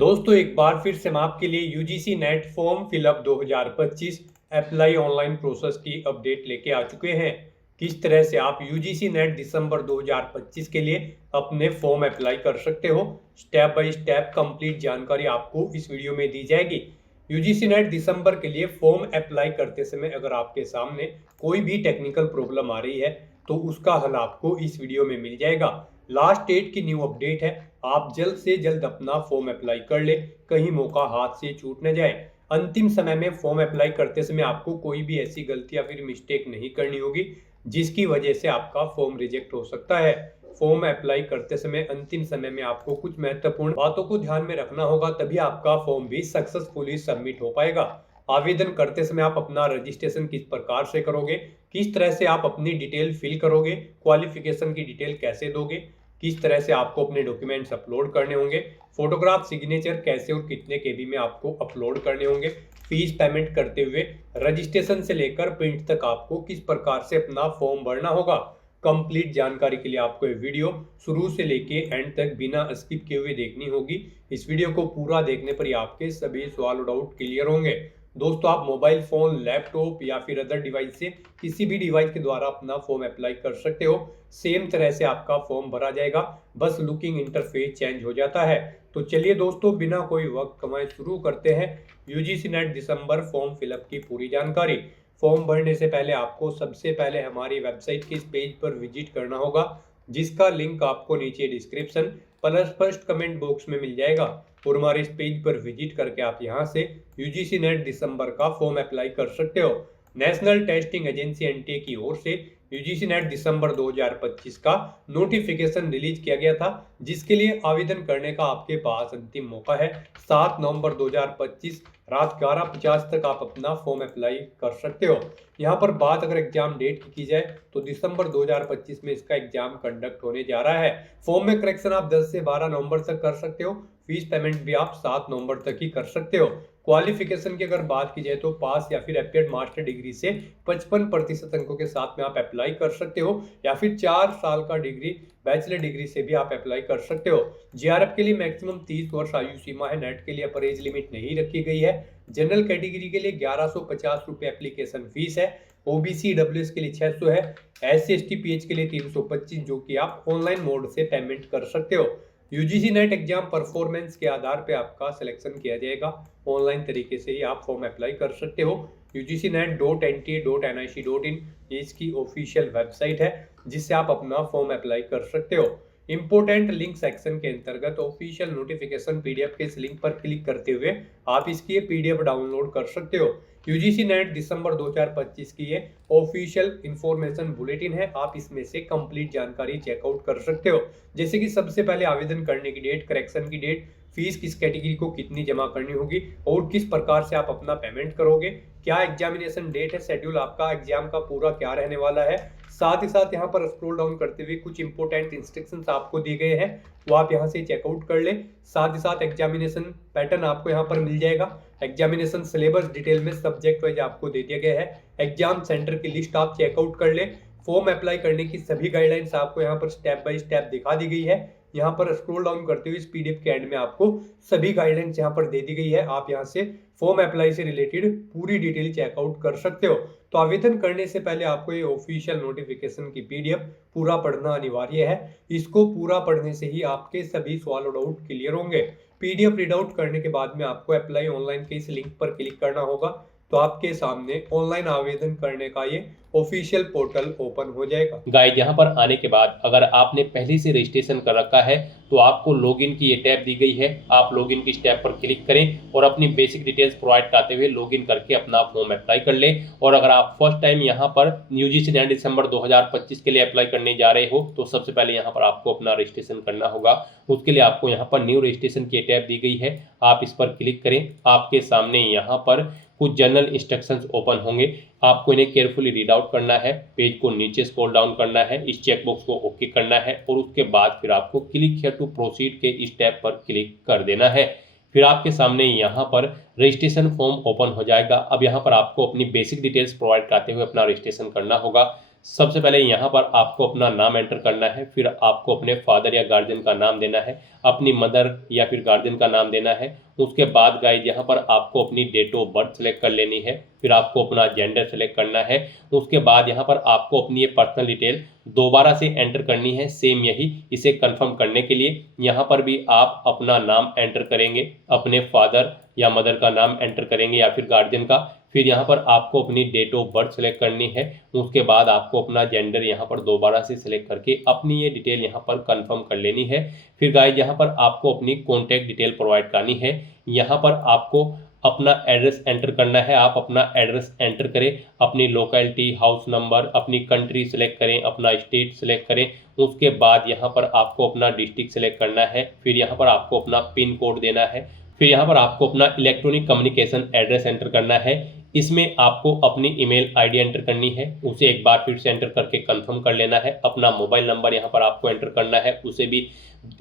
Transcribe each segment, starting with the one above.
दोस्तों एक बार फिर से हम आपके लिए UGC net form fill up 2025 apply online process की अपडेट लेके आ चुके हैं। किस तरह से आप यूजीसी नेट दिसंबर 2025 के लिए अपने फॉर्म अप्लाई कर सकते हो, स्टेप बाय स्टेप कंप्लीट जानकारी आपको इस वीडियो में दी जाएगी। यूजीसी नेट दिसंबर के लिए फॉर्म अप्लाई करते समय अगर आपके सामने कोई भी टेक्निकल प्रॉब्लम आ रही है तो उसका हल आपको इस वीडियो में मिल जाएगा। लास्ट डेट की न्यू अपडेट है, आप जल्द से जल्द अपना फॉर्म अप्लाई कर ले, कहीं मौका हाथ से छूट न जाए। अंतिम समय में फॉर्म अप्लाई करते समय आपको कोई भी ऐसी गलती या फिर मिस्टेक नहीं करनी होगी जिसकी वजह से आपका फॉर्म रिजेक्ट हो सकता है। फॉर्म अप्लाई करते समय अंतिम समय में आपको कुछ महत्वपूर्ण बातों को ध्यान में रखना होगा, तभी आपका फॉर्म भी सक्सेसफुली सबमिट हो पाएगा। आवेदन करते समय आप अपना रजिस्ट्रेशन किस प्रकार से करोगे, किस तरह से आप अपनी डिटेल फिल करोगे, क्वालिफिकेशन की डिटेल कैसे दोगे, किस तरह से आपको अपने डॉक्यूमेंट्स अपलोड करने होंगे, फोटोग्राफ सिग्नेचर कैसे और कितने केबी में आपको अपलोड करने होंगे, फीस पेमेंट करते हुए रजिस्ट्रेशन से लेकर प्रिंट तक आपको किस प्रकार से अपना फॉर्म भरना होगा। कंप्लीट जानकारी के लिए आपको ये वीडियो शुरू से लेके एंड तक बिना स्किप किए हुए देखनी होगी। इस वीडियो को पूरा देखने पर ही आपके सभी सवाल और डाउट क्लियर होंगे। दोस्तों आप मोबाइल फोन, लैपटॉप या फिर अदर डिवाइस से किसी भी डिवाइस के द्वारा अपना फॉर्म अप्लाई कर सकते हो। सेम तरह से आपका फॉर्म भरा जाएगा, बस लुकिंग इंटरफेस चेंज हो जाता है। तो चलिए दोस्तों बिना कोई वक्त कमाए शुरू करते हैं यूजीसी नेट दिसंबर फॉर्म फिलअप की पूरी जानकारी। फॉर्म भरने से पहले आपको सबसे पहले हमारी वेबसाइट के इस पेज पर विजिट करना होगा, जिसका लिंक आपको नीचे description plus first comment box में मिल जाएगा। और हमारे इस पेज पर विजिट करके आप यहां से यूजीसी नेट दिसंबर का फॉर्म अप्लाई कर सकते हो। नेशनल टेस्टिंग एजेंसी एनटीए की ओर से यूजीसी नेट दिसंबर 2025 का नोटिफिकेशन रिलीज किया गया था, जिसके लिए आवेदन करने का आपके पास अंतिम मौका है। 7 नवंबर 2025 रात 11:50 तक आप अपना फॉर्म अप्लाई कर सकते हो। यहाँ पर बात अगर एग्जाम डेट की जाए तो दिसंबर 2025 में इसका एग्जाम कंडक्ट होने जा रहा है। फॉर्म में करेक्शन आप 10 से 12 नवंबर तक कर सकते हो, फीस पेमेंट भी आप 7 नवंबर तक ही कर सकते हो। क्वालिफिकेशन की अगर बात की जाए तो पास या फिर अपियर्ड मास्टर डिग्री से 55% अंकों के साथ में आप अप्लाई कर सकते हो, या फिर 4 साल का डिग्री बैचलर डिग्री से भी आप अप्लाई कर सकते हो। जीआरएफ के लिए मैक्सिमम 30 वर्ष आयु सीमा है, नेट के लिए अपर एज लिमिट नहीं रखी गई है। जनरल कैटेगरी के लिए 1150 रुपए एप्लीकेशन फीस है, ओबीसी डब्ल्यूएस के लिए 600 है, SC ST PH के लिए 325, जो कि आप ऑनलाइन मोड से पेमेंट कर सकते हो। यूजीसी नेट एग्जाम परफॉर्मेंस के आधार पे आपका सिलेक्शन किया जाएगा, ऑनलाइन तरीके से ही आप फॉर्म अप्लाई कर सकते हो। ugcnet.nta.nic.in ये इसकी ऑफिशियल वेबसाइट है, जिससे आप अपना फॉर्म अप्लाई कर सकते हो। इंपोर्टेंट लिंक सेक्शन के अंतर्गत ऑफिशियल नोटिफिकेशन पीडीएफ के इस लिंक पर क्लिक करते हुए आप इसकी पीडीएफ डाउनलोड कर सकते हो। यूजीसी नेट दिसंबर 2025 की ये ऑफिशियल इंफॉर्मेशन बुलेटिन है, आप इसमें से कंप्लीट जानकारी चेकआउट कर सकते हो। जैसे कि सबसे पहले आवेदन करने की डेट, करेक्शन की डेट, फीस किस कैटेगरी को कितनी जमा करनी होगी और किस प्रकार से आप अपना पेमेंट करोगे, क्या एग्जामिनेशन डेट है, शेड्यूल आपका एग्जाम का पूरा क्या रहने वाला है। साथ ही साथ यहाँ पर स्क्रॉल डाउन करते हुए कुछ इंपोर्टेंट इंस्ट्रक्शंस आपको दिए गए हैं, वो आप यहाँ से चेकआउट कर ले। साथ ही साथ एग्जामिनेशन पैटर्न आपको यहाँ पर मिल जाएगा। एग्जामिनेशन सिलेबस डिटेल में सब्जेक्ट वाइज आपको दे दिया गया है। एग्जाम सेंटर की लिस्ट आप चेकआउट कर ले। फॉर्म अप्लाई करने की सभी गाइडलाइंस आपको यहाँ पर स्टेप बाय स्टेप दिखा दी गई है। यहाँ पर स्क्रॉल डाउन करते हुए इस पीडीएफ के एंड में आपको सभी गाइडलाइंस यहाँ पर दे दी गई है, आप यहाँ से फॉर्म अप्लाई से रिलेटेड पूरी डिटेल चेकआउट कर सकते हो। तो आवेदन करने से पहले आपको ये ऑफिशियल नोटिफिकेशन की पीडीएफ पूरा पढ़ना अनिवार्य है। इसको पूरा पढ़ने से ही आपके सभी सवाल और डाउट क्लियर होंगे। पीडीएफ रीड आउट करने के बाद में आपको अप्लाई ऑनलाइन के इस लिंक पर क्लिक करना होगा, तो आपके सामने ऑनलाइन आवेदन करने का ये ऑफिशियल पोर्टल ओपन हो जाएगा। गाइड यहाँ पर आने के बाद अगर आपने पहले से रजिस्ट्रेशन कर रखा है तो आपको लॉगिन की ये टैब दी गई है। आप लॉगिन की इस टैब पर क्लिक करें और अपनी बेसिक डिटेल्स प्रोवाइड कराते हुए लॉगिन करके अपना फॉर्म अप्लाई कर लें। और अगर आप फर्स्ट टाइम यहाँ पर यूजीसी नेट दिसंबर 2025 के लिए अप्लाई करने जा रहे हो तो सबसे पहले यहाँ पर आपको अपना रजिस्ट्रेशन करना होगा। उसके लिए आपको यहाँ पर न्यू रजिस्ट्रेशन की टैब दी गई है, आप इस पर क्लिक करें। आपके सामने यहाँ पर कुछ जनरल इंस्ट्रक्शंस ओपन होंगे, आपको इन्हें केयरफुली रीड आउट करना है। पेज को नीचे स्क्रॉल डाउन करना है, इस चेकबॉक्स को ओके करना है और उसके बाद फिर आपको क्लिक हियर टू प्रोसीड के इस टैब पर क्लिक कर देना है। फिर आपके सामने यहाँ पर रजिस्ट्रेशन फॉर्म ओपन हो जाएगा। अब यहाँ पर आपको अपनी बेसिक डिटेल्स प्रोवाइड कराते हुए अपना रजिस्ट्रेशन करना होगा। सबसे पहले यहाँ पर आपको अपना नाम एंटर करना है, फिर आपको अपने फादर या गार्जियन का नाम देना है, अपनी मदर या फिर गार्जियन का नाम देना है। उसके बाद गाइज यहाँ पर आपको अपनी डेट ऑफ बर्थ सेलेक्ट कर लेनी है, फिर आपको अपना जेंडर सेलेक्ट करना है। उसके बाद यहाँ पर आपको अपनी ये पर्सनल डिटेल दोबारा से एंटर करनी है, सेम यही। इसे कंफर्म करने के लिए यहाँ पर भी आप अपना नाम एंटर करेंगे, अपने फादर या मदर का नाम एंटर करेंगे या फिर गार्जियन का। फिर यहाँ पर आपको अपनी डेट ऑफ बर्थ सेलेक्ट करनी है। उसके बाद आपको अपना जेंडर यहाँ पर दोबारा से सिलेक्ट करके अपनी ये डिटेल यहाँ पर कंफर्म कर लेनी है। फिर गाइज यहाँ पर आपको अपनी कॉन्टैक्ट डिटेल प्रोवाइड करनी है। यहाँ पर आपको अपना एड्रेस एंटर करना है। आप अपना एड्रेस एंटर करें, अपनी लोकेलिटी, हाउस नंबर, अपनी कंट्री सेलेक्ट करें, अपना स्टेट सेलेक्ट करें। उसके बाद यहाँ पर आपको अपना डिस्ट्रिक्ट सेलेक्ट करना है। फिर यहाँ पर आपको अपना पिन कोड देना है। फिर यहाँ पर आपको अपना इलेक्ट्रॉनिक कम्युनिकेशन एड्रेस एंटर करना है। इसमें आपको अपनी ईमेल आईडी एंटर करनी है, उसे एक बार फिर से एंटर करके कंफर्म कर लेना है। अपना मोबाइल नंबर यहाँ पर आपको एंटर करना है, उसे भी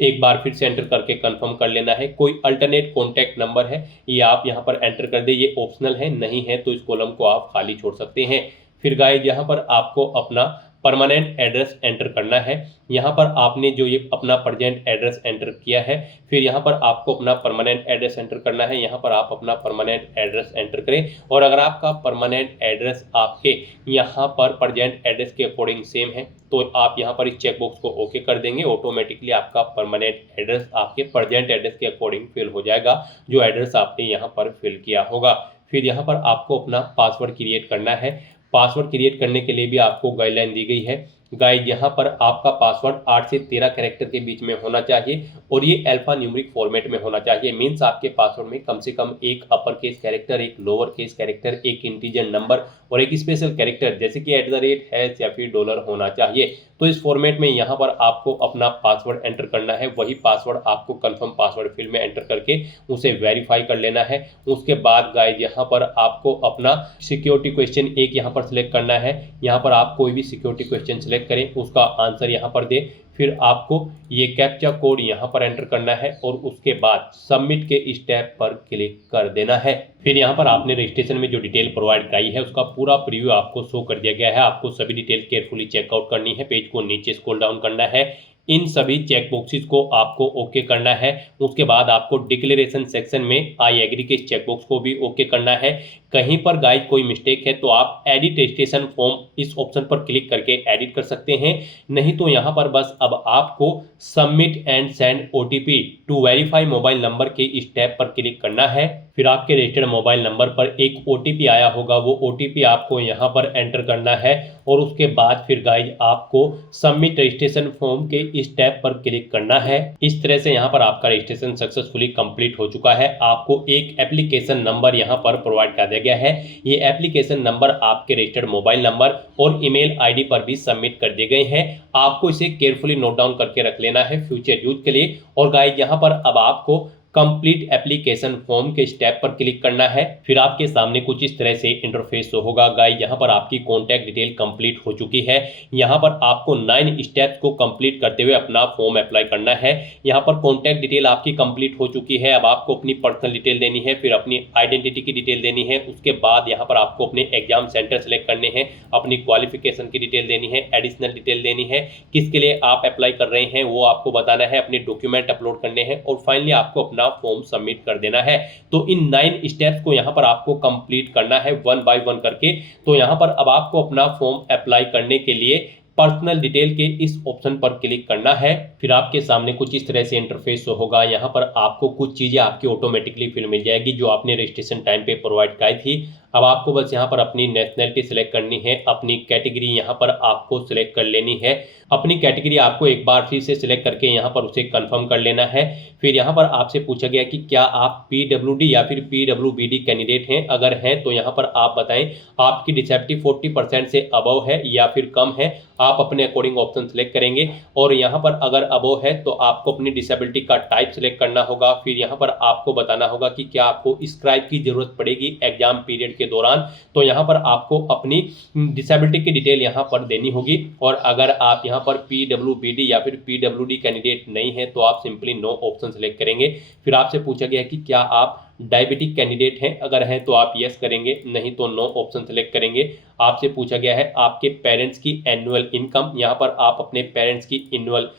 एक बार फिर से एंटर करके कंफर्म कर लेना है। कोई अल्टरनेट कॉन्टैक्ट नंबर है ये आप यहाँ पर एंटर कर दे, ये ऑप्शनल है, नहीं है तो इस कॉलम को आप खाली छोड़ सकते हैं। फिर गाइज यहाँ पर आपको अपना परमानेंट एड्रेस एंटर करना है। यहाँ पर आपने जो ये अपना प्रेजेंट एड्रेस एंटर किया है, फिर यहाँ पर आपको अपना परमानेंट एड्रेस एंटर करना है। यहाँ पर आप अपना परमानेंट एड्रेस एंटर करें, और अगर आपका परमानेंट एड्रेस आपके यहाँ पर प्रेजेंट एड्रेस के अकॉर्डिंग सेम है तो आप यहाँ पर इस चेकबॉक्स को ओके कर देंगे। ऑटोमेटिकली आपका परमानेंट एड्रेस आपके प्रेजेंट एड्रेस के अकॉर्डिंग फिल हो जाएगा, जो एड्रेस आपने यहाँ पर फिल किया होगा। फिर यहाँ पर आपको अपना पासवर्ड क्रिएट करना है। पासवर्ड क्रिएट करने के लिए भी आपको गाइडलाइन दी गई है। गाइड यहाँ पर आपका पासवर्ड 8 से 13 कैरेक्टर के बीच में होना चाहिए, और ये अल्फा न्यूमेरिक फॉर्मेट में होना चाहिए। मीन्स आपके पासवर्ड में कम से कम एक अपर केस कैरेक्टर, एक लोअर केस कैरेक्टर, एक इंटीजर नंबर और एक स्पेशल कैरेक्टर जैसे कि @ या फिर डॉलर होना चाहिए। तो इस फॉर्मेट में यहाँ पर आपको अपना पासवर्ड एंटर करना है। वही पासवर्ड आपको कंफर्म पासवर्ड फील्ड में एंटर करके उसे वेरीफाई कर लेना है। उसके बाद गाइड यहाँ पर आपको अपना सिक्योरिटी क्वेश्चन एक यहाँ पर सिलेक्ट करना है। यहाँ पर आप कोई भी सिक्योरिटी क्वेश्चन सिलेक्ट करें, उसका आंसर यहाँ पर दें। फिर आपको ये कैप्चा कोड यहाँ पर एंटर करना है और उसके बाद सबमिट के स्टेप पर क्लिक कर देना है। फिर यहाँ पर आपने रजिस्ट्रेशन में जो डिटेल प्रोवाइड कराई है उसका पूरा प्रीव्यू आपको शो कर दिया गया है। आपको सभी डिटेल केयरफुली चेकआउट करनी है, पेज को नीचे स्क्रॉल डाउन करना है, इन सभी चेक बॉक्सेस को आपको ओके करना है। उसके बाद आपको डिक्लेरेशन सेक्शन में आई एग्री के चेक बॉक्स को भी ओके करना है। कहीं पर गाइड कोई मिस्टेक है तो आप एडिट रजिस्ट्रेशन फॉर्म इस ऑप्शन पर क्लिक करके एडिट कर सकते हैं, नहीं तो यहाँ पर बस अब आपको submit and send OTP to verify mobile number के स्टेप पर क्लिक करना है। फिर आपके रजिस्टर्ड मोबाइल नंबर पर एक OTP आया होगा, वो OTP आपको यहाँ पर एंटर करना है और उसके बाद फिर गाइड आपको सबमिट रजिस्ट्रेशन फॉर्म के स्टेप पर क्लिक करना है। इस तरह से यहाँ पर आपका रजिस्ट्रेशन सक्सेसफुली कंप्लीट हो चुका है। आपको एक एप्लीकेशन नंबर यहाँ पर प्रोवाइड कर दिया गया है। ये एप्लीकेशन नंबर आपके रजिस्टर्ड मोबाइल नंबर और ईमेल आईडी पर भी सबमिट कर दिए गए हैं। आपको इसे केयरफुली नोट डाउन करके रख लेना है फ्यूचर यूज के लिए। और गाइड यहाँ पर अब आपको कंप्लीट एप्लीकेशन फॉर्म के स्टेप पर क्लिक करना है। फिर आपके सामने कुछ इस तरह से इंटरफेस होगा। गाइड यहाँ पर आपकी कॉन्टैक्ट डिटेल कंप्लीट हो चुकी है। यहाँ पर आपको 9 स्टेप्स को कंप्लीट करते हुए अपना फॉर्म अप्लाई करना है। यहाँ पर कॉन्टैक्ट डिटेल आपकी कंप्लीट हो चुकी है। अब आपको अपनी पर्सनल डिटेल देनी है, फिर अपनी आइडेंटिटी की डिटेल देनी है। उसके बाद यहाँ पर आपको अपने एग्जाम सेंटर सेलेक्ट करने हैं, अपनी क्वालिफिकेशन की डिटेल देनी है, एडिशनल डिटेल देनी है, किसके लिए आप अप्लाई कर रहे हैं वो आपको बताना है, अपने डॉक्यूमेंट अपलोड करने हैं और फाइनली आपको अपना फॉर्म सबमिट कर देना है। तो इन 9 स्टेप्स को यहाँ पर आपको कंप्लीट करना है 1 बाय 1 करके। तो यहाँ पर अब आपको अपना फॉर्म अप्लाई करने के लिए पर्सनल डिटेल के इस ऑप्शन पर क्लिक करना है। फिर आपके सामने कुछ इस तरह से इंटरफेस होगा। यहाँ पर आपको कुछ चीजें आपकी ऑटोमेटिकली फिल मिल जाएगी जो आपने रजिस्ट्रेशन टाइम पे प्रोवाइड कराई थी। अब आपको बस यहाँ पर अपनी नेशनैलिटी सिलेक्ट करनी है, अपनी कैटेगरी यहाँ पर आपको सिलेक्ट कर लेनी है। अपनी कैटेगरी आपको एक बार फिर से सिलेक्ट करके यहाँ पर उसे कंफर्म कर लेना है। फिर यहाँ पर आपसे पूछा गया कि क्या आप PWD या फिर PWBD कैंडिडेट हैं, अगर हैं तो यहाँ पर आप बताएं आपकी डिसेबिलिटी 40% से अबव है या फिर कम है। आप अपने अकॉर्डिंग ऑप्शन सिलेक्ट करेंगे और यहाँ पर अगर अबव है तो आपको अपनी डिसेबिलिटी का टाइप सिलेक्ट करना होगा। फिर यहाँ पर आपको बताना होगा कि क्या आपको स्क्राइब की जरूरत पड़ेगी एग्जाम पीरियड के दौरान, तो यहाँ पर आपको अपनी डिसेबिलिटी की डिटेल यहाँ पर देनी होगी। और अगर आप यहाँ पर PWBD या फिर PWD कैंडिडेट नहीं है तो आप सिंपली नो ऑप्शन सेलेक्ट करेंगे। फिर आपसे पूछा गया कि क्या आप डायबिटिक कैंडिडेट हैं, अगर हैं तो आप यस करेंगे, नहीं तो नो ऑप्शन सेलेक्ट करेंगे। आपसे पूछा गया है आपके पेरेंट्स की एनुअल इनकम, यहाँ पर आप अपने पेरेंट्स की एनुअल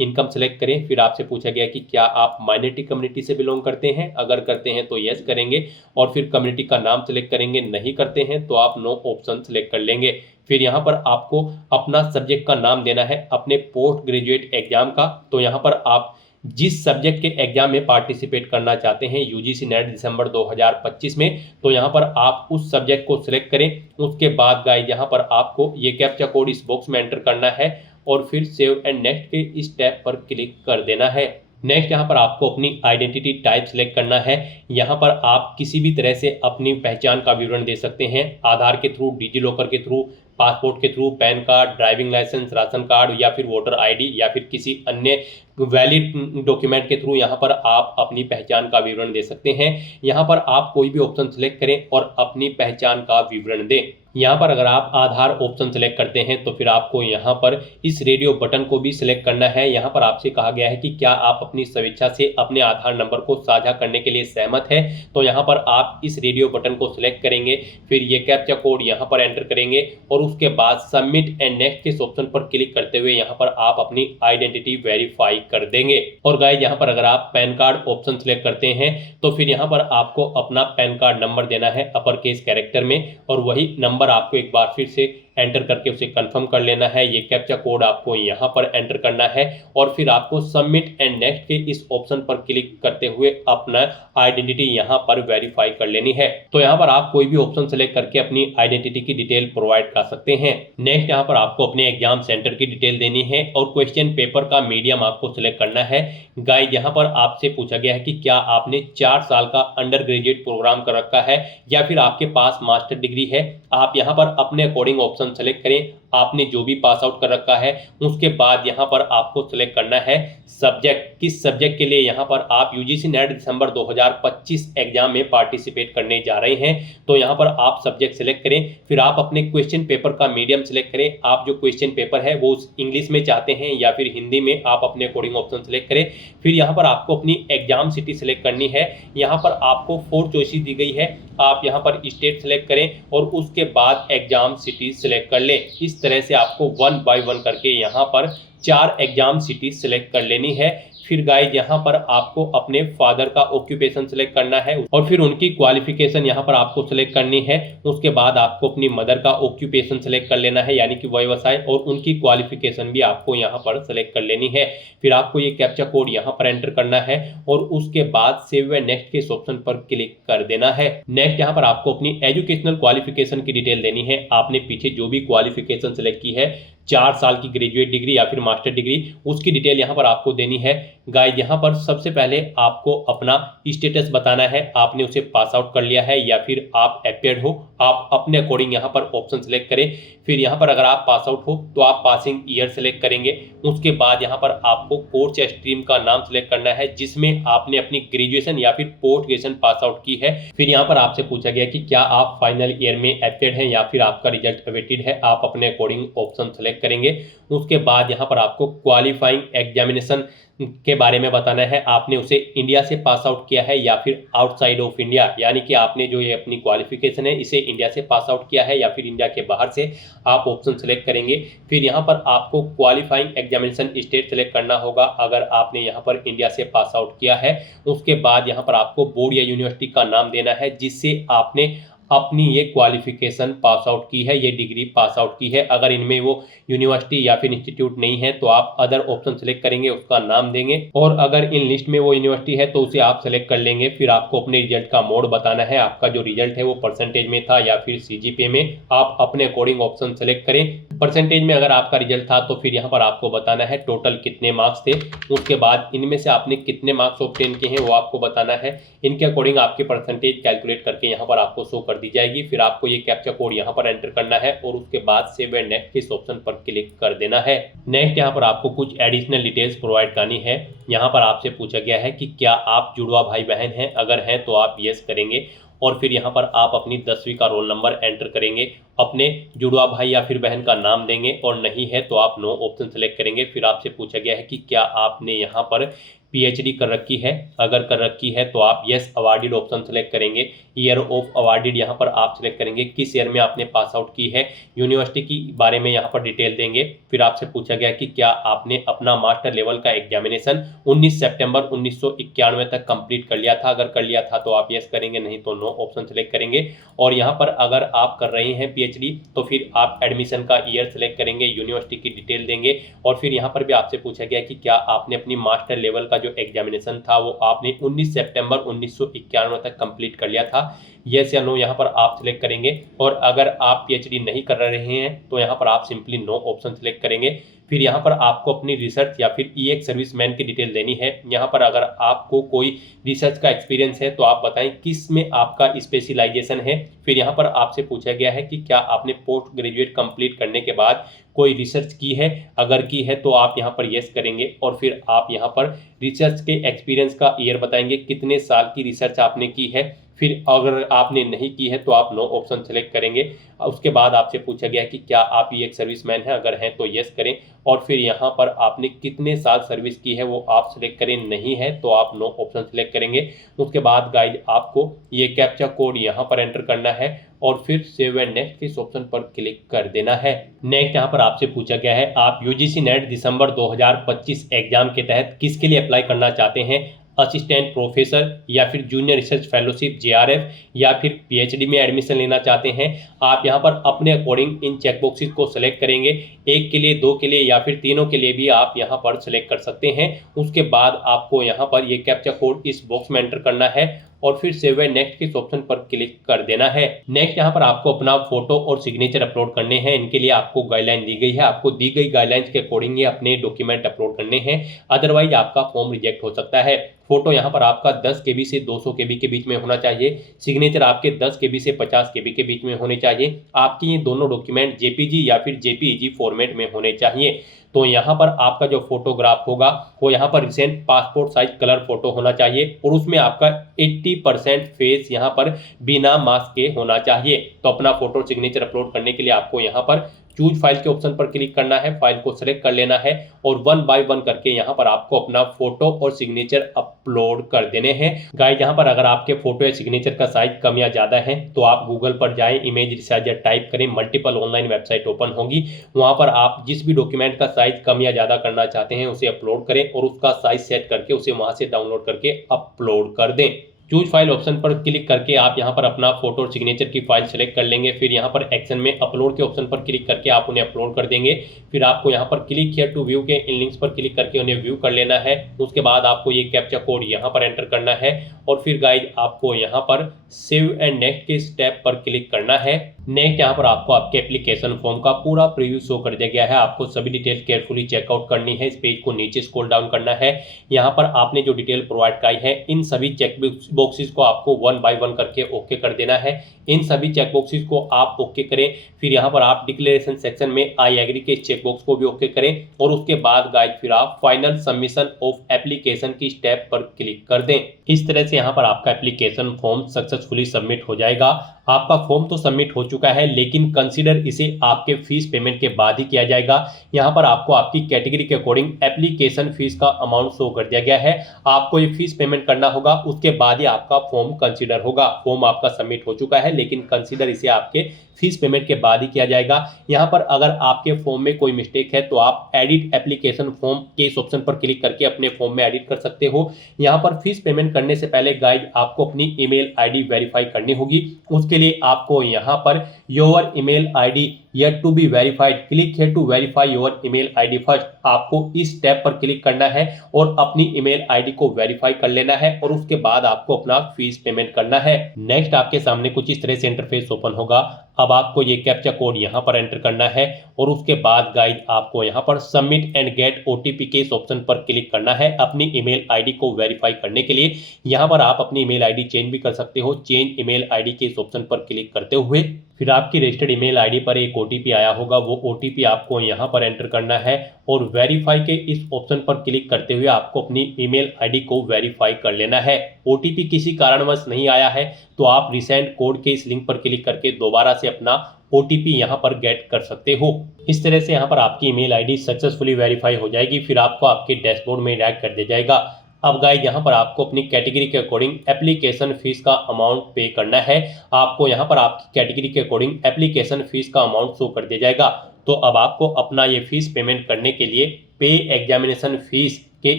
इनकम सेलेक्ट करें। फिर आपसे पूछा गया कि क्या आप माइनॉरिटी कम्युनिटी से बिलोंग करते हैं, अगर करते हैं तो यस करेंगे और फिर कम्युनिटी का नाम सेलेक्ट करेंगे, नहीं करते हैं तो आप नो ऑप्शन सेलेक्ट कर लेंगे। फिर यहाँ पर आपको अपना सब्जेक्ट का नाम देना है अपने पोस्ट ग्रेजुएट एग्जाम का। तो यहाँ पर आप जिस सब्जेक्ट के एग्जाम में पार्टिसिपेट करना चाहते हैं यूजीसी नेट दिसंबर 2025 में, तो यहाँ पर आप उस सब्जेक्ट को सिलेक्ट करें। उसके बाद गाइस यहाँ पर आपको ये कैप्चा कोड इस बॉक्स में एंटर करना है और फिर सेव एंड नेक्स्ट के इस टैब पर क्लिक कर देना है। नेक्स्ट यहाँ पर आपको अपनी आइडेंटिटी टाइप सेलेक्ट करना है। यहाँ पर आप किसी भी तरह से अपनी पहचान का विवरण दे सकते हैं, आधार के थ्रू, डिजी लॉकर के थ्रू, पासपोर्ट के through, PAN card, driving licence, ration card या फिर वोटर आईडी या फिर किसी अन्य वैलिड डॉक्यूमेंट के थ्रू यहाँ पर आप अपनी पहचान का विवरण दे सकते हैं। यहाँ पर आप कोई भी ऑप्शन सेलेक्ट करें और अपनी पहचान का विवरण दें। यहाँ पर अगर आप आधार ऑप्शन सेलेक्ट करते हैं तो फिर आपको यहाँ पर इस रेडियो बटन को भी सिलेक्ट करना है। यहाँ पर आपसे कहा गया है कि क्या आप अपनी स्वेच्छा से अपने आधार नंबर को साझा करने के लिए सहमत है, तो यहाँ पर आप इस रेडियो बटन को सिलेक्ट करेंगे, फिर ये कैप्चा कोड यहाँ पर एंटर करेंगे और उसके बाद सबमिट एंड नेक्स्ट के ऑप्शन पर क्लिक करते हुए यहाँ पर आप अपनी आइडेंटिटी वेरीफाई कर देंगे। और गाइस यहाँ पर अगर आप पैन कार्ड ऑप्शन सेलेक्ट करते हैं तो फिर यहाँ पर आपको अपना पैन कार्ड नंबर देना है अपर केस कैरेक्टर में और वही नंबर आपको एक बार फिर से एंटर करके उसे कंफर्म कर लेना है। ये कैप्चा कोड आपको यहाँ पर एंटर करना है और फिर आपको सबमिट एंड नेक्स्ट के इस ऑप्शन पर क्लिक करते हुए अपना आइडेंटिटी यहाँ पर वेरीफाई कर लेनी है। तो यहाँ पर आप कोई भी ऑप्शन सेलेक्ट करके अपनी आइडेंटिटी की डिटेल प्रोवाइड कर सकते हैं। नेक्स्ट यहाँ पर आपको अपने एग्जाम सेंटर की डिटेल देनी है और क्वेश्चन पेपर का मीडियम आपको सिलेक्ट करना है। गाइस यहाँ पर आपसे पूछा गया है कि क्या आपने 4 साल का अंडर ग्रेजुएट प्रोग्राम कर रखा है या फिर आपके पास मास्टर डिग्री है। आप यहाँ पर अपने अकॉर्डिंग ऑप्शन सेलेक्ट करें, आपने जो भी पास आउट कर रखा है। उसके बाद यहाँ पर आपको सेलेक्ट करना है सब्जेक्ट, किस सब्जेक्ट के लिए यहाँ पर आप यूजीसी नेट दिसंबर 2025 एग्जाम में पार्टिसिपेट करने जा रहे हैं। तो यहाँ पर आप सब्जेक्ट सेलेक्ट करें, फिर आप अपने क्वेश्चन पेपर का मीडियम सेलेक्ट करें। आप जो क्वेश्चन पेपर है वो इंग्लिश में चाहते हैं या फिर हिंदी में, आप अपने अकॉर्डिंग ऑप्शन सेलेक्ट करें। फिर यहाँ पर आपको अपनी एग्जाम सिटी सेलेक्ट करनी है। यहाँ पर आपको 4 चॉइसेस दी गई है, आप यहाँ पर स्टेट सेलेक्ट करें और उसके बाद एग्जाम सिटी सेलेक्ट कर लें। इस तरह से आपको 1 बाय 1 करके यहाँ पर 4 एग्जाम सिटी सेलेक्ट कर लेनी है। फिर गाइस यहाँ पर आपको अपने फादर का ऑक्यूपेशन सेलेक्ट करना है और फिर उनकी क्वालिफिकेशन यहाँ पर आपको सेलेक्ट करनी है। उसके बाद आपको अपनी मदर का ऑक्यूपेशन सेलेक्ट कर लेना है यानी कि व्यवसाय, और उनकी क्वालिफिकेशन भी आपको यहाँ पर सेलेक्ट कर लेनी है। फिर आपको ये कैप्चा कोड यहाँ पर एंटर करना है और उसके बाद सेव एंड नेक्स्ट के ऑप्शन पर क्लिक कर देना है। नेक्स्ट यहाँ पर आपको अपनी एजुकेशनल क्वालिफिकेशन की डिटेल देनी है। आपने पीछे जो भी क्वालिफिकेशन सेलेक्ट की है, 4 साल की ग्रेजुएट डिग्री या फिर मास्टर डिग्री, उसकी डिटेल यहाँ पर आपको देनी है। गाइस यहाँ पर सबसे पहले आपको अपना स्टेटस बताना है, आपने उसे पास आउट कर लिया है या फिर आप अपेयर्ड हो। आप अपने अकॉर्डिंग यहाँ पर ऑप्शन सेलेक्ट करें। फिर यहाँ पर अगर आप पास आउट हो तो आप पासिंग ईयर सेलेक्ट करेंगे। उसके बाद यहाँ पर आपको कोर्स या स्ट्रीम का नाम सेलेक्ट करना है जिसमें आपने अपनी ग्रेजुएशन या फिर पोस्ट ग्रेजुएशन पास आउट की है। फिर यहाँ पर आपसे पूछा गया कि क्या आप फाइनल ईयर में अपेयर्ड हैं या फिर आपका रिजल्ट अवेटेड है। आप अपने अकॉर्डिंग ऑप्शन सेलेक्ट करेंगे। उसके बाद यहाँ पर आपको क्वालिफाइंग एग्जामिनेशन के बारे में बताना है, आपने उसे इंडिया से पास आउट किया है या फिर आउटसाइड ऑफ इंडिया, यानी कि आपने जो ये अपनी क्वालिफिकेशन है इसे इंडिया से पास आउट किया है या फिर इंडिया के बाहर से, आप ऑप्शन सेलेक्ट करेंगे। फिर यहाँ पर आपको क्वालिफाइंग एग्जामिनेशन स्टेट सेलेक्ट करना होगा अगर आपने यहाँ पर इंडिया से पास आउट किया है। उसके बाद यहाँ पर आपको बोर्ड या यूनिवर्सिटी का नाम देना है जिससे आपने अपनी ये क्वालिफिकेशन पास आउट की है, ये डिग्री पास आउट की है। अगर इनमें वो यूनिवर्सिटी या फिर इंस्टीट्यूट नहीं है तो आप अदर ऑप्शन सेलेक्ट करेंगे, उसका नाम देंगे, और अगर इन लिस्ट में वो यूनिवर्सिटी है तो उसे आप सेलेक्ट कर लेंगे। फिर आपको अपने रिजल्ट का मोड बताना है, आपका जो रिजल्ट है वो परसेंटेज में था या फिर सीजीपीए में, आप अपने अकॉर्डिंग ऑप्शन सेलेक्ट करें। परसेंटेज में अगर आपका रिजल्ट था तो फिर यहाँ पर आपको बताना है टोटल कितने मार्क्स थे। उसके बाद इनमें से आपने कितने मार्क्स ऑब्टेन किए हैं वो आपको बताना है। इनके अकॉर्डिंग आपके परसेंटेज कैलकुलेट करके यहाँ पर आपको शो कर दी जाएगी। फिर आपको ये कैप्चा कोड यहाँ पर एंटर करना है और उसके बाद सेव एंड नेक्स्ट इस ऑप्शन पर क्लिक कर देना है। नेक्स्ट यहाँ पर आपको कुछ एडिशनल डिटेल्स प्रोवाइड करनी है। यहाँ पर आपसे पूछा गया है कि क्या आप जुड़वा भाई बहन हैं, अगर हैं तो आप यस करेंगे और फिर यहाँ पर आप अपनी 10वीं का रोल नंबर एंटर करेंगे अपने जुड़वा भाई या फिर बहन का नाम देंगे और नहीं है तो आप नो ऑप्शन सेलेक्ट करेंगे। फिर आपसे पूछा गया है कि क्या आपने यहाँ पर पीएचडी कर रखी है, अगर कर रखी है तो आप यस अवार्डेड ऑप्शन सेलेक्ट करेंगे। ईयर ऑफ अवार्डेड यहाँ पर आप सिलेक्ट करेंगे, किस ईयर में आपने पास आउट की है, यूनिवर्सिटी की बारे में यहाँ पर डिटेल देंगे। फिर आपसे पूछा गया कि क्या आपने अपना मास्टर लेवल का एग्जामिनेशन 19 सितंबर 1991 तक कंप्लीट कर लिया था, अगर कर लिया था तो आप यस करेंगे, नहीं तो नो ऑप्शन सेलेक्ट करेंगे। और यहाँ पर अगर आप कर रहे हैं पीएचडी तो फिर आप एडमिशन का ईयर सेलेक्ट करेंगे, यूनिवर्सिटी की डिटेल देंगे। और फिर यहाँ पर भी आपसे पूछा गया कि क्या आपने अपनी मास्टर लेवल का जो एग्जामिनेशन था वो आपने 19 सितंबर 1991 तक कंप्लीट कर लिया था, यस या नो यहाँ पर आप सिलेक्ट करेंगे। और अगर आप पीएचडी नहीं कर रहे हैं तो यहाँ पर आप सिंपली नो ऑप्शन सिलेक्ट करेंगे। फिर यहाँ पर आपको अपनी रिसर्च या फिर ईएक्स सर्विसमैन की डिटेल देनी है। यहाँ पर अगर आपको कोई रिसर्च का एक्सपीरियंस है तो आप बताएं किस में आपका स्पेशलाइजेशन है। फिर यहाँ पर आपसे पूछा गया है कि क्या आपने पोस्ट ग्रेजुएट कंप्लीट करने के बाद कोई रिसर्च की है, अगर की है तो आप यहाँ पर यस करेंगे। और फिर आप यहाँ पर रिसर्च के एक्सपीरियंस का ईयर बताएंगे, कितने साल की रिसर्च आपने की है। फिर अगर आपने नहीं की है तो आप नो ऑप्शन सेलेक्ट करेंगे। उसके बाद आपसे पूछा गया कि क्या आप ये एक सर्विसमैन हैं, अगर हैं तो यस करें। और फिर यहाँ पर आपने कितने साल सर्विस की है वो आप सिलेक्ट करें, नहीं है तो आप नो ऑप्शन सेलेक्ट करेंगे। उसके बाद गाइड आपको ये कैप्चा कोड यहाँ पर एंटर करना है और फिर सेव एंड नेक्स्ट इस ऑप्शन पर क्लिक कर देना है। नेक्स्ट यहाँ पर आपसे पूछा गया है आप यूजीसी नेट दिसंबर 2025 एग्जाम के तहत किसके लिए अप्लाई करना चाहते हैं, असिस्टेंट प्रोफेसर या फिर जूनियर रिसर्च फेलोशिप जेआरएफ या फिर पीएचडी में एडमिशन लेना चाहते हैं। आप यहां पर अपने अकॉर्डिंग इन चेकबॉक्सेस को सिलेक्ट करेंगे, एक के लिए, दो के लिए या फिर तीनों के लिए भी आप यहां पर सिलेक्ट कर सकते हैं। उसके बाद आपको यहां पर ये कैप्चा कोड इस बॉक्स में एंटर करना है और फिर सेव एंड नेक्स्ट के ऑप्शन पर क्लिक कर देना है। नेक्स्ट यहाँ पर आपको अपना फोटो और सिग्नेचर अपलोड करने हैं। इनके लिए आपको गाइडलाइन दी गई है, आपको दी गई गाइडलाइंस के अकॉर्डिंग ही अपने डॉक्यूमेंट अपलोड करने हैं, अदरवाइज आपका फॉर्म रिजेक्ट हो सकता है। फोटो यहाँ पर आपका 10 KB से 200 KB के बीच में होना चाहिए, सिग्नेचर आपके 10 KB से 50 KB के बीच में होने चाहिए। आपके ये दोनों डॉक्यूमेंट जेपीजी या फिर जेपीईजी फॉर्मेट में होने चाहिए। तो यहाँ पर आपका जो फोटोग्राफ होगा वो यहाँ पर recent passport size colour photo होना चाहिए और उसमें आपका 80% फेस यहाँ पर बिना मास्क के होना चाहिए। तो अपना फोटो सिग्नेचर अपलोड करने के लिए आपको यहाँ पर चूज फाइल के ऑप्शन पर क्लिक करना है, फाइल को सेलेक्ट कर लेना है और 1 बाय 1 करके यहाँ पर आपको अपना फोटो और सिग्नेचर अपलोड कर देने हैं। गाइस यहाँ पर अगर आपके फोटो या सिग्नेचर का साइज कम या ज़्यादा है तो आप गूगल पर जाएं, इमेज रिसाइजर टाइप करें, मल्टीपल ऑनलाइन वेबसाइट ओपन होगी, वहाँ पर आप जिस भी डॉक्यूमेंट का साइज कम या ज़्यादा करना चाहते हैं उसे अपलोड करें और उसका साइज सेट करके उसे वहाँ से डाउनलोड करके अपलोड कर दें। चूज फाइल ऑप्शन पर क्लिक करके आप यहां पर अपना फोटो और सिग्नेचर की फाइल सेलेक्ट कर लेंगे। फिर यहां पर एक्शन में अपलोड के ऑप्शन पर क्लिक करके आप उन्हें अपलोड कर देंगे। फिर आपको यहां पर क्लिक हियर टू व्यू के इन लिंक्स पर क्लिक करके उन्हें व्यू कर लेना है। उसके बाद आपको ये कैप्चा कोड यहां पर एंटर करना है और फिर गाइड आपको यहां पर सेव एंड नेक्स्ट के स्टेप पर क्लिक करना है। नेक्स्ट यहाँ पर आपको आपके एप्लीकेशन फॉर्म का पूरा प्रीव्यू शो कर दिया गया है, आपको सभी डिटेल केयरफुली चेकआउट करनी है। इस पेज को नीचे स्क्रॉल डाउन करना है, यहाँ पर आपने जो डिटेल प्रोवाइड कराई है इन सभी चेक बॉक्सेस को आपको 1 बाय 1 करके ओके कर देना है। इन सभी चेक बॉक्सेस को आप ओके करें। फिर यहाँ पर आप डिक्लेरेशन सेक्शन में आई एग्री के चेक बॉक्स को भी ओके करें और उसके बाद गाइड फिर आप फाइनल सबमिशन ऑफ एप्लीकेशन की स्टेप पर क्लिक कर दें। इस तरह से यहाँ पर आपका एप्लीकेशन फॉर्म सक्सेसफुली सबमिट हो जाएगा। आपका फॉर्म तो सबमिट हो चुका है लेकिन कंसीडर इसे आपके फीस पेमेंट के बाद ही किया जाएगा। यहाँ पर आपको आपकी कैटेगरी के अकॉर्डिंग एप्लीकेशन फीस का अमाउंट शो कर दिया गया है, आपको ये फीस पेमेंट करना होगा, उसके बाद ही आपका फॉर्म कंसीडर होगा। फॉर्म आपका सबमिट हो चुका है लेकिन कंसीडर इसे आपके फीस पेमेंट के बाद ही किया जाएगा। यहाँ पर अगर आपके फॉर्म में कोई मिस्टेक है तो आप एडिट एप्लीकेशन फॉर्म के इस ऑप्शन पर क्लिक करके अपने फॉर्म में एडिट कर सकते हो। यहाँ पर फीस पेमेंट करने से पहले गाइड आपको अपनी ईमेल आईडी वेरीफाई करनी होगी। उसके लिए आपको यहाँ per your email ID yet to be verified, click here to verify your email ID first। आपको इस टैब पर क्लिक करना है और अपनी ईमेल आईडी को वेरीफाई कर लेना है और उसके बाद आपको अपना फीस पेमेंट करना है। नेक्स्ट आपके सामने कुछ इस तरह से इंटरफेस ओपन होगा। अब आपको ये कैप्चा कोड यहाँ पर एंटर करना है और उसके बाद गाइड आपको यहाँ पर सबमिट एंड गेट ओटीपी के इस ऑप्शन पर क्लिक करना है अपनी ईमेल आईडी को वेरीफाई करने के लिए। यहाँ पर आप अपनी ईमेल आईडी चेंज भी कर सकते हो। चेंज ईमेल आईडी के इस ऑप्शन पर क्लिक करते हुए फिर आपकी रजिस्टर्ड ईमेल आईडी पर एक OTP आया होगा, वो OTP आपको यहाँ पर एंटर करना है और वेरीफाई के इस ऑप्शन पर क्लिक करते हुए आपको अपनी ईमेल आईडी को वेरीफाई कर लेना है। OTP किसी कारणवश नहीं आया है तो आप रिसेंट कोड के इस लिंक पर क्लिक करके दोबारा से अपना OTP यहाँ पर गेट कर सकते हो। इस तरह से यहाँ पर आपकी ईमेल आईडी सक्सेसफुली वेरीफाई हो जाएगी, फिर आपको आपके डैशबोर्ड में डायरेक्ट कर दिया जाएगा। अब गाइस यहाँ पर आपको अपनी कैटेगरी के अकॉर्डिंग एप्लीकेशन फीस का अमाउंट पे करना है। आपको यहाँ पर आपकी कैटेगरी के अकॉर्डिंग एप्लीकेशन फीस का अमाउंट शो कर दिया जाएगा। तो अब आपको अपना ये फीस पेमेंट करने के लिए पे एग्जामिनेशन फीस के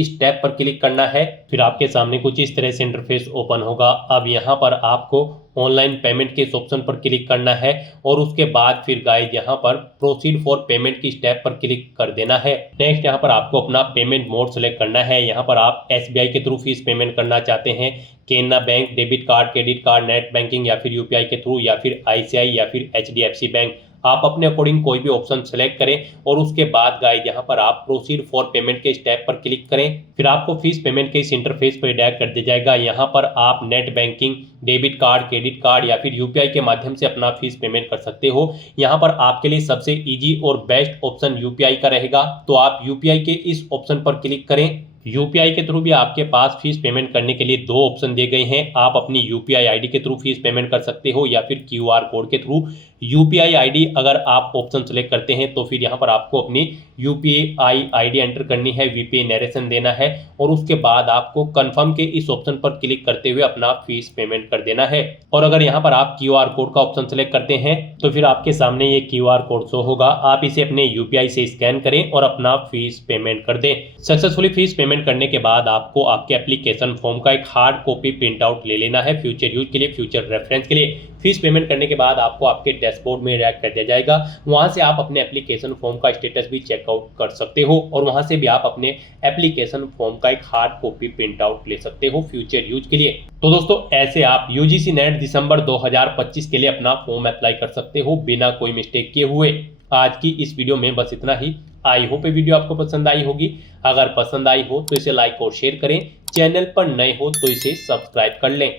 इस टैब पर क्लिक करना है। फिर आपके सामने कुछ इस तरह से इंटरफेस ओपन होगा। अब यहाँ पर आपको ऑनलाइन पेमेंट के इस ऑप्शन पर क्लिक करना है और उसके बाद फिर गाइस यहाँ पर प्रोसीड फॉर पेमेंट की स्टेप पर क्लिक कर देना है। नेक्स्ट यहाँ पर आपको अपना पेमेंट मोड सेलेक्ट करना है। यहाँ पर आप SBI के थ्रू फीस पेमेंट करना चाहते हैं, Canara bank, debit card, credit card, net banking या फिर UPI के थ्रू या फिर ICI या फिर HDFC बैंक, आप अपने अकॉर्डिंग कोई भी ऑप्शन सेलेक्ट करें और उसके बाद गाइस यहाँ पर आप प्रोसीड फॉर पेमेंट के स्टेप पर क्लिक करें। फिर आपको फीस पेमेंट के इस इंटरफेस पर डायरेक्ट कर दिया जाएगा। यहाँ पर आप net banking, debit card, credit card या फिर UPI के माध्यम से अपना फीस पेमेंट कर सकते हो। यहाँ पर आपके लिए सबसे इजी और बेस्ट ऑप्शन UPI का रहेगा, तो आप UPI के इस ऑप्शन पर क्लिक करें। UPI के थ्रू भी आपके पास फीस पेमेंट करने के लिए दो ऑप्शन दिए गए हैं। आप अपनी UPI ID के थ्रू फीस पेमेंट कर सकते हो या फिर QR कोड के थ्रू। UPI ID अगर आप ऑप्शन सेलेक्ट करते हैं तो फिर यहाँ पर आपको अपनी UPI ID एंटर करनी है, VPI नरेशन देना है और उसके बाद आपको कंफर्म के इस ऑप्शन पर क्लिक करते हुए अपना फीस पेमेंट कर देना है। और अगर यहाँ पर आप QR कोड का ऑप्शन सेलेक्ट करते हैं तो फिर आपके सामने ये QR कोड शो होगा। आप इसे अपने UPI से स्कैन करें और अपना फीस पेमेंट कर दें। सक्सेसफुली फीस पेमेंट करने के बाद आपको आपके एप्लीकेशन फॉर्म का एक हार्ड कॉपी प्रिंट आउट ले लेना है फ्यूचर यूज के लिए, फ्यूचर रेफरेंस के लिए। फीस पेमेंट करने के बाद आपको आपके डैशबोर्ड में डायरेक्ट कर दिया जाएगा। वहां से आप अपने एप्लीकेशन फॉर्म का स्टेटस भी चेकआउट कर सकते हो और वहां से भी आप अपने एप्लीकेशन फॉर्म का एक हार्ड कॉपी प्रिंट आउट ले सकते हो फ्यूचर यूज के लिए। तो दोस्तों ऐसे आप UGC नेट दिसंबर 2025 के लिए अपना फॉर्म अप्लाई कर सकते हो बिना कोई मिस्टेक किए हुए। आज की इस वीडियो में बस इतना ही। आई होप ये वीडियो आपको पसंद आई होगी। अगर पसंद आई हो तो इसे लाइक और शेयर करें। चैनल पर नए हो तो इसे सब्सक्राइब कर लें।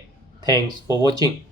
Thanks for watching.